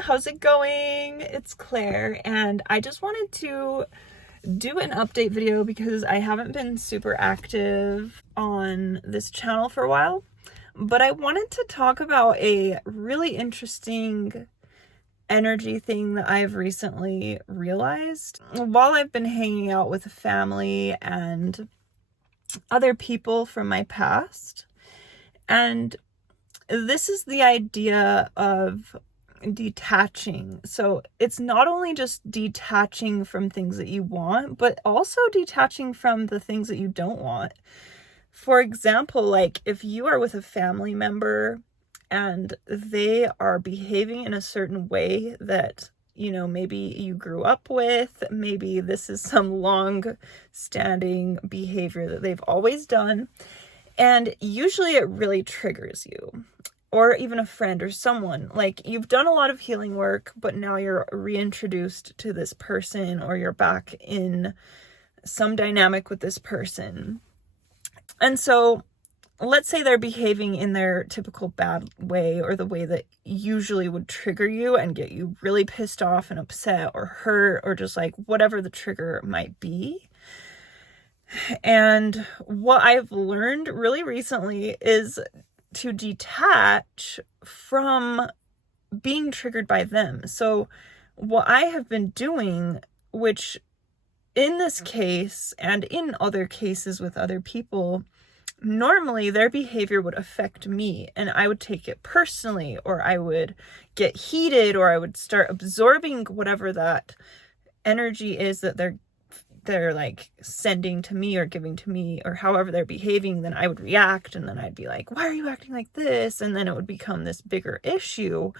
how's it going? It's Claire, and I just wanted to do an update video because I haven't been super active on this channel for a while, but I wanted to talk about a really interesting energy thing that I've recently realized while I've been hanging out with family and other people from my past. And this is the idea of detaching. So it's not only just detaching from things that you want, but also detaching from the things that you don't want. For example, like if you are with a family member and they are behaving in a certain way that, you know, maybe you grew up with, maybe this is some long-standing behavior that they've always done, and usually it really triggers you. Or even a friend or someone, like you've done a lot of healing work, but now you're reintroduced to this person, or you're back in some dynamic with this person. And so let's say they're behaving in their typical bad way, or the way that usually would trigger you and get you really pissed off and upset or hurt, or just like whatever the trigger might be. And what I've learned really recently is to detach from being triggered by them. So what I have been doing, which in this case and in other cases with other people, normally their behavior would affect me and I would take it personally, or I would get heated, or I would start absorbing whatever that energy is that they're like sending to me or giving to me, or however they're behaving. Then I would react, and then I'd be like, why are you acting like this? And then it would become this bigger issue.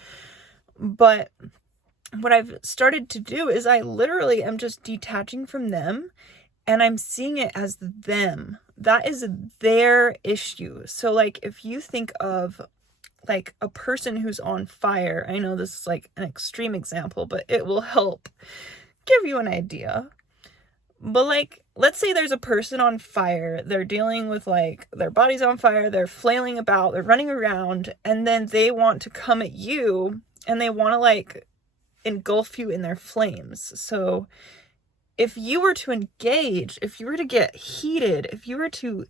But what I've started to do is I literally am just detaching from them, and I'm seeing it as them. That is their issue. So like if you think of like a person who's on fire, I know this is like an extreme example, but it will help give you an idea. But like, let's say there's a person on fire, they're dealing with like their body's on fire, they're flailing about, they're running around, and then they want to come at you and they want to like engulf you in their flames. So if you were to engage, if you were to get heated, if you were to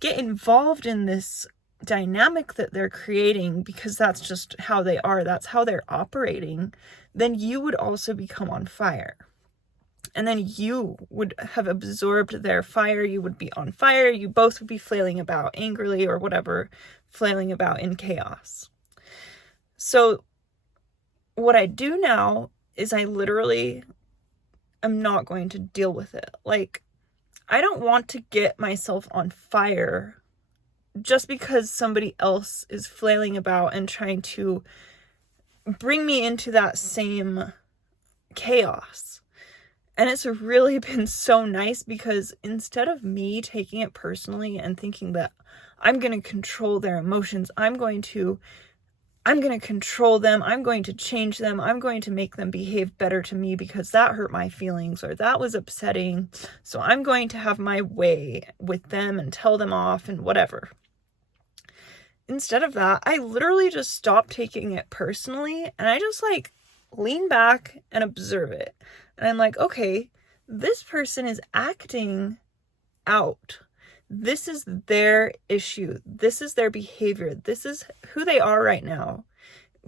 get involved in this dynamic that they're creating, because that's just how they are, that's how they're operating, then you would also become on fire. And then you would have absorbed their fire. You would be on fire. You both would be flailing about angrily, or whatever, flailing about in chaos. So what I do now is I literally am not going to deal with it. Like, I don't want to get myself on fire just because somebody else is flailing about and trying to bring me into that same chaos. And it's really been so nice, because instead of me taking it personally and thinking that I'm going to control their emotions, I'm going to control them, I'm going to change them, I'm going to make them behave better to me because that hurt my feelings, or that was upsetting, so I'm going to have my way with them and tell them off and whatever. Instead of that, I literally just stop taking it personally, and I just like lean back and observe it. And I'm like, okay, this person is acting out. This is their issue. This is their behavior. This is who they are right now.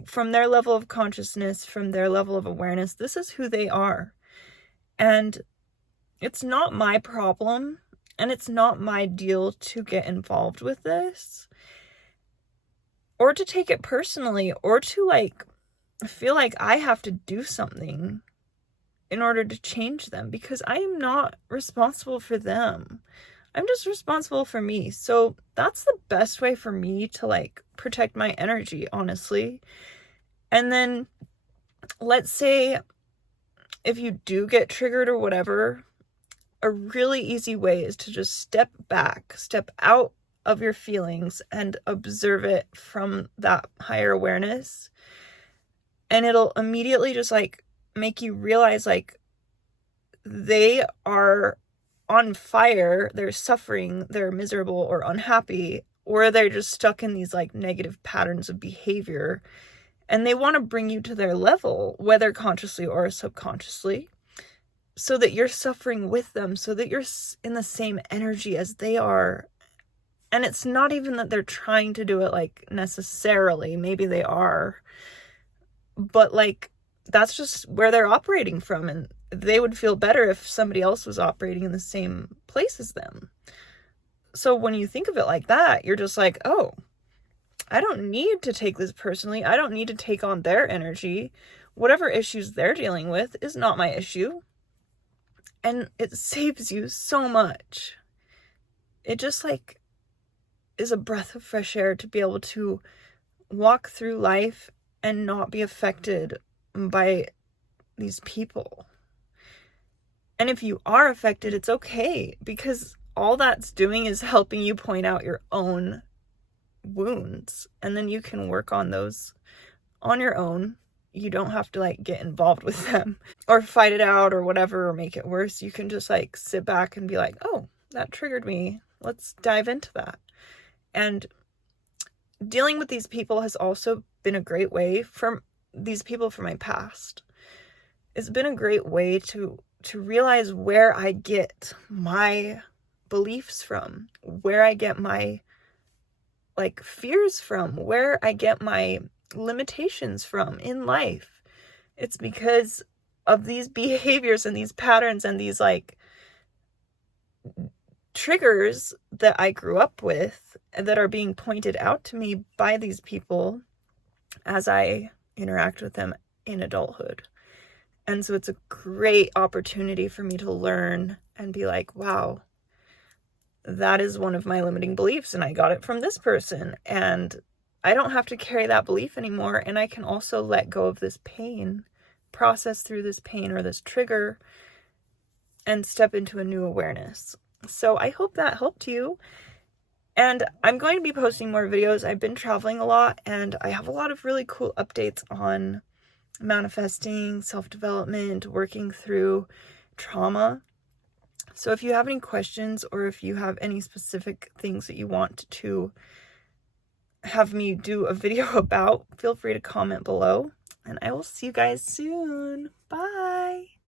From their level of consciousness, from their level of awareness, this is who they are. And it's not my problem, and it's not my deal to get involved with this, or to take it personally, or to like feel like I have to do something in order to change them, because I am not responsible for them. I'm just responsible for me. So that's the best way for me to like protect my energy, honestly. And then let's say if you do get triggered or whatever, a really easy way is to just step back, step out of your feelings and observe it from that higher awareness. And it'll immediately just like make you realize like they are on fire, they're suffering, they're miserable or unhappy, or they're just stuck in these like negative patterns of behavior. And they want to bring you to their level, whether consciously or subconsciously, so that you're suffering with them, so that you're in the same energy as they are. And it's not even that they're trying to do it, like, necessarily. Maybe they are. But, like, that's just where they're operating from. And they would feel better if somebody else was operating in the same place as them. So when you think of it like that, you're just like, oh, I don't need to take this personally. I don't need to take on their energy. Whatever issues they're dealing with is not my issue. And it saves you so much. It just, like, is a breath of fresh air to be able to walk through life and not be affected by these people. And if you are affected, it's okay, because all that's doing is helping you point out your own wounds, and then you can work on those on your own. You don't have to, like, get involved with them or fight it out or whatever, or make it worse. You can just, like, sit back and be like, oh, that triggered me. Let's dive into that. And dealing with these people has also been a great way, from these people from my past. It's been a great way to realize where I get my beliefs from, where I get my, like, fears from, where I get my limitations from in life. It's because of these behaviors and these patterns and these, like, triggers that I grew up with and that are being pointed out to me by these people as I interact with them in adulthood. And so it's a great opportunity for me to learn and be like, wow, that is one of my limiting beliefs, and I got it from this person, and I don't have to carry that belief anymore, and I can also let go of this pain, process through this pain or this trigger, and step into a new awareness. So I hope that helped you. And I'm going to be posting more videos. I've been traveling a lot, and I have a lot of really cool updates on manifesting, self-development, working through trauma. So if you have any questions, or if you have any specific things that you want to have me do a video about, feel free to comment below, and I will see you guys soon. Bye.